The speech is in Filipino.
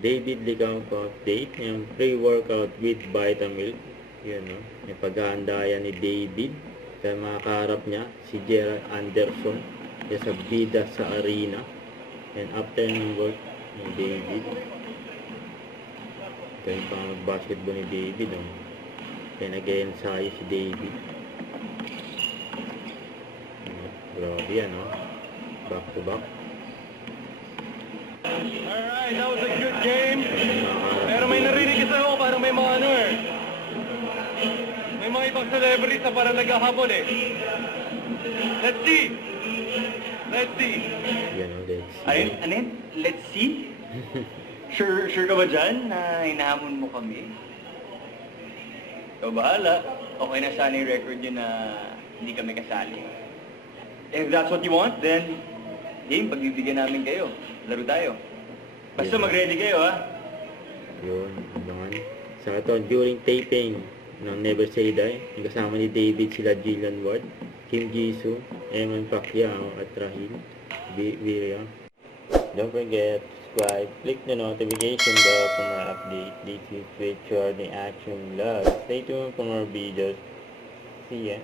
David Licampo update. Yung pre-workout with Vitamilk. Yun, no? Yung paghahanda yan ni David. Kaya mga kaharap niya, si Gerald Anderson. Yung sa bida sa arena. And after ng work ni David. Ito yung pang basketball ni David. No? Kaya nag-ensayo si David. Grabe yan, no? Back to back. Alright, that was a good game. Pero may narinig kasi ako, parang may mga ano eh. May mga ibang celebrities na parang naghahabol eh. Let's see. Let's see. Yan, no? Let's see. Ayun, ano yun? Let's see? Sure ka ba dyan na hinahamon mo kami? Ikaw bahala. Okay na sana yung record yun na hindi kami kasali. If that's what you want, then game, pagbibigyan namin kayo. Laro tayo. Basta Yeah. mag-ready kayo, ha? Yun, abangan. Sa ito, during taping ng Never Say Die, yung kasama ni David sila Jillian Ward, Kim Jisoo, Eman Pacquiao at Rahim Viria. Don't forget, subscribe, click the notification bell for more updates. This is Richard the Action Vlog. Stay tuned for more videos. See ya.